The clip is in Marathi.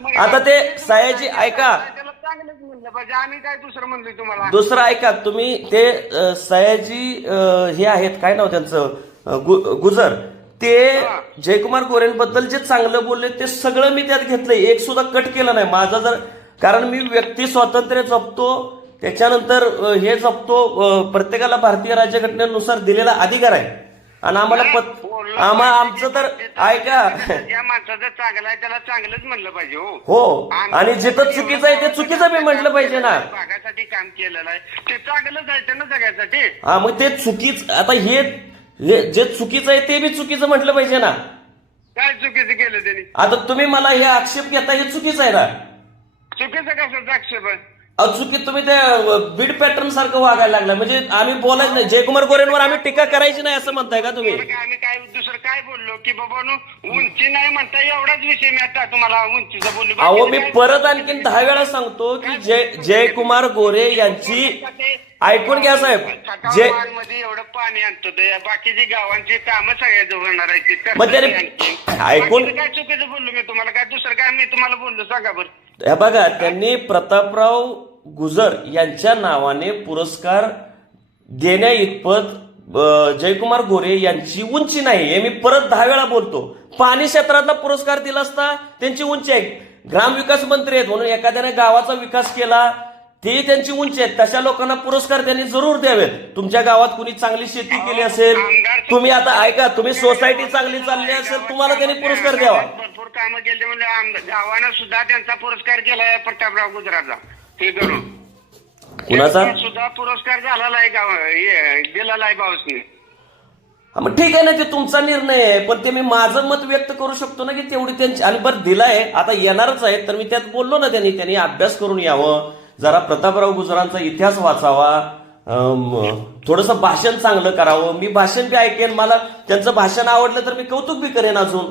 आता ते सयाजी ऐका, त्याला चांगलंच म्हणलं पाहिजे, आम्ही काय दुसरं म्हणलोय तुम्हाला? दुसरं ऐका तुम्ही, ते सयाजी हे आहेत, काय नाव त्यांचं, गुजर, ते जयकुमार गोरेंबद्दल जे चांगलं बोलले ते सगळं मी त्यात घेतलंय, एक सुद्धा कट केलं नाही माझा. जर कारण मी व्यक्ती स्वातंत्र्य जपतो, त्याच्यानंतर हे जपतो, प्रत्येकाला भारतीय राज्यघटनेनुसार दिलेला अधिकार आहे. आणि आम्हाला आमचं तर ऐका, ज्या माणसाचं चांगलं आहे त्याला चांगलंच म्हणलं पाहिजे. हो, आणि जिथं चुकीचं आहे ते चुकीचं बी म्हटलं पाहिजे ना. भागासाठी काम केलेलं आहे ते चांगलंच आहे त्यांना सगळ्यासाठी. हा, मग ते चुकीच, आता हे जे चुकीचं आहे ते बी चुकीचं म्हटलं पाहिजे ना. काय चुकीचं केलं त्यांनी? आता तुम्ही मला हे आक्षेप घेता, हे चुकीचं आहे ना. चुकीचं कशाचा आक्षेप आहे? चुकीत तुम्ही त्या बीड पॅटर्न सारखं वागायला लागला, म्हणजे आम्ही बोलायचं नाही, जयकुमार गोरेंवर आम्ही टीका करायची नाही असं म्हणताय का तुम्ही? आम्ही काय दुसरं काय बोललो की बाबा उंची नाही म्हणता एवढाच विषय मी आता तुम्हाला उंचीचा बोललो. अहो, मी परत आणखीन 10 वेळा सांगतो की जयकुमार गोरे यांची, ऐकून घ्या साहेब, मध्ये एवढं पाणी आणतो ते बाकीची गावांची कामं सगळ्या होणार आहे. मग त्याने ऐकून, काय चुकीचं बोललो मी तुम्हाला? काय दुसरं काय मी तुम्हाला बोललो सांगा बरं? हे बघा, त्यांनी प्रतापराव गुजर यांच्या नावाने पुरस्कार देण्या इतपत जयकुमार गोरे यांची उंची नाही, हे मी परत 10 वेळा बोलतो. पाणी क्षेत्रातला पुरस्कार दिला असता त्यांची उंची आहे. ग्रामविकास मंत्री आहेत म्हणून एखाद्याने गावाचा विकास केला, ती त्यांची उंची आहे. तशा लोकांना पुरस्कार त्यांनी जरूर द्यावेत. तुमच्या गावात कुणी चांगली शेती केली असेल, तुम्ही आता ऐका, तुम्ही सोसायटी चांगली चालली असेल, तुम्हाला त्यांनी पुरस्कार द्यावा. भरपूर कामं केली म्हणजे गावानं सुद्धा त्यांचा पुरस्कार केलाय प्रतापराव गुजराचा. ते करून कुणाचा सुद्धा पुरस्कार झालेला आहे, गाव दिलेला आहे भाऊसने. मग ठीक आहे ना, ते तुमचा निर्णय आहे, पण ते मी माझं मत व्यक्त करू शकतो ना की तेवढी त्यांची. आणि बरं दिलाय, आता येणारच आहे, तर मी त्यात बोललो ना, त्यांनी अभ्यास करून यावं, जरा प्रतापराव गुजरांचा इतिहास वाचावा, थोडंसं भाषण चांगलं करावं. मी भाषण बी ऐकेन, मला त्यांचं भाषण आवडलं तर मी कौतुक बी करेन अजून.